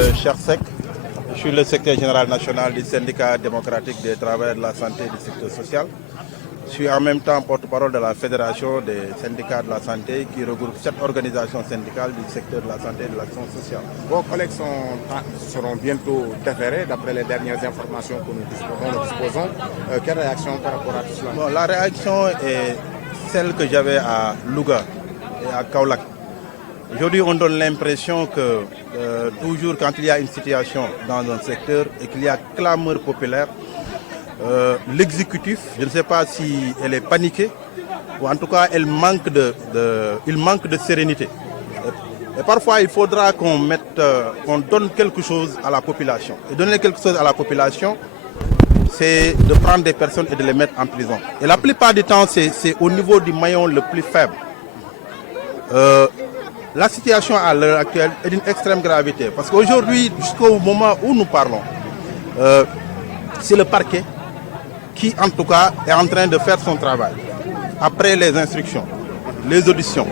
Cher Sec, je suis le secrétaire général national du syndicat démocratique des travailleurs de la santé et du secteur social. Je suis en même temps porte-parole de la Fédération des syndicats de la santé qui regroupe 7 organisations syndicales du secteur de la santé et de l'action sociale. Vos collègues seront bientôt déférés d'après les dernières informations que nous disposons. Quelle réaction par rapport à tout cela? Bon, la réaction est celle que j'avais à Louga et à Kaolack. Aujourd'hui, on donne l'impression que toujours quand il y a une situation dans un secteur et qu'il y a clameur populaire, l'exécutif, je ne sais pas si elle est paniquée ou en tout cas il manque de sérénité. Et parfois, il faudra qu'on donne quelque chose à la population. Et donner quelque chose à la population, c'est de prendre des personnes et de les mettre en prison. Et la plupart du temps, c'est au niveau du maillon le plus faible. La situation à l'heure actuelle est d'une extrême gravité. Parce qu'aujourd'hui, jusqu'au moment où nous parlons, c'est le parquet qui, en tout cas, est en train de faire son travail. Après les instructions, les auditions.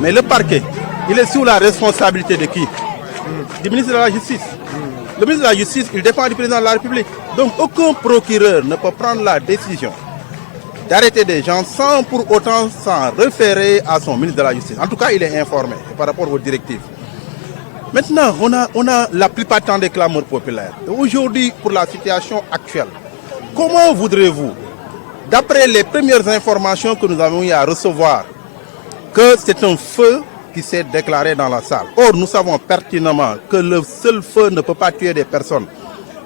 Mais le parquet, il est sous la responsabilité de qui? Du ministre de la Justice. Le ministre de la Justice, il dépend du président de la République. Donc aucun procureur ne peut prendre la décision d'arrêter des gens sans pour autant s'en référer à son ministre de la Justice. En tout cas, il est informé par rapport aux directives. Maintenant, on a la plupart du temps des clameurs populaires. Aujourd'hui, pour la situation actuelle, comment voudrez-vous, d'après les premières informations que nous avons eu à recevoir, que c'est un feu qui s'est déclaré dans la salle? Or, nous savons pertinemment que le seul feu ne peut pas tuer des personnes.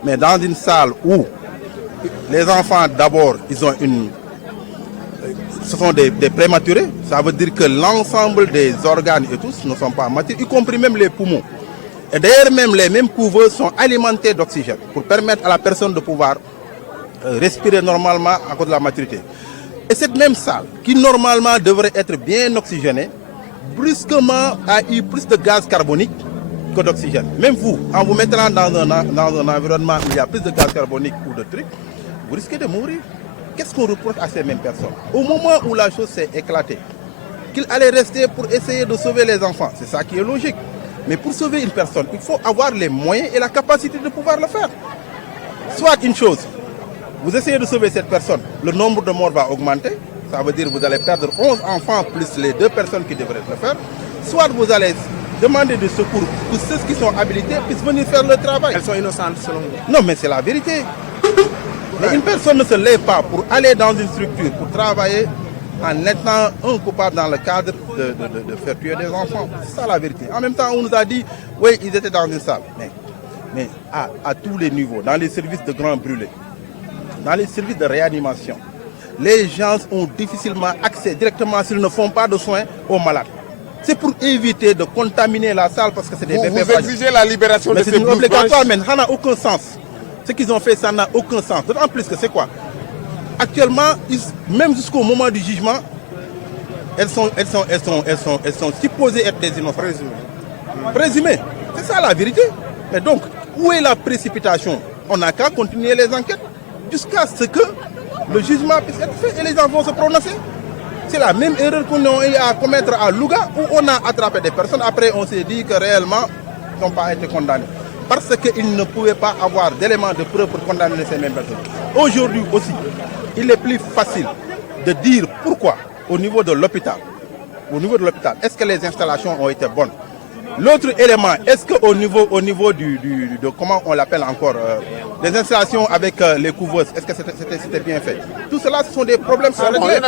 Mais dans une salle où les enfants, d'abord, ce sont des prématurés, ça veut dire que l'ensemble des organes et tous ne sont pas matures, y compris même les poumons. Et d'ailleurs, même les mêmes couveuses sont alimentés d'oxygène pour permettre à la personne de pouvoir respirer normalement à cause de la maturité. Et cette même salle, qui normalement devrait être bien oxygénée, brusquement a eu plus de gaz carbonique que d'oxygène. Même vous, en vous mettant dans un environnement où il y a plus de gaz carbonique ou de trucs, vous risquez de mourir. Qu'est-ce qu'on reproche à ces mêmes personnes? Au moment où la chose s'est éclatée, qu'ils allaient rester pour essayer de sauver les enfants, c'est ça qui est logique. Mais pour sauver une personne, il faut avoir les moyens et la capacité de pouvoir le faire. Soit une chose, vous essayez de sauver cette personne, le nombre de morts va augmenter, ça veut dire que vous allez perdre 11 enfants plus les 2 personnes qui devraient le faire. Soit vous allez demander du secours pour ceux qui sont habilités puissent venir faire le travail. Elles sont innocentes selon vous? Non, mais c'est la vérité. Mais une personne ne se lève pas pour aller dans une structure, pour travailler en étant un coupable dans le cadre de faire tuer des enfants. C'est ça la vérité. En même temps, on nous a dit, oui, ils étaient dans une salle. Mais à tous les niveaux, dans les services de grands brûlés, dans les services de réanimation, les gens ont difficilement accès directement s'ils ne font pas de soins aux malades. C'est pour éviter de contaminer la salle parce que c'est des bébés. Vous exigez la libération de ces blouses blanches? Obligatoire, mais ça n'a aucun sens. Ce qu'ils ont fait, ça n'a aucun sens. D'autant plus que c'est quoi? Actuellement, même jusqu'au moment du jugement, elles sont supposées être des innocents. Présumées. C'est ça la vérité. Mais donc, où est la précipitation? On n'a qu'à continuer les enquêtes jusqu'à ce que le jugement puisse être fait et les gens vont se prononcer. C'est la même erreur qu'on a eu à commettre à Louga où on a attrapé des personnes. Après, on s'est dit que réellement, ils n'ont pas été condamnés. Parce qu'ils ne pouvaient pas avoir d'éléments de preuve pour condamner ces mêmes personnes. Aujourd'hui aussi, il est plus facile de dire pourquoi au niveau de l'hôpital. Est-ce que les installations ont été bonnes? L'autre élément, est-ce qu'au niveau de comment on l'appelle encore, les installations avec les couveuses, est-ce que c'était bien fait? Tout cela, ce sont des problèmes à régler.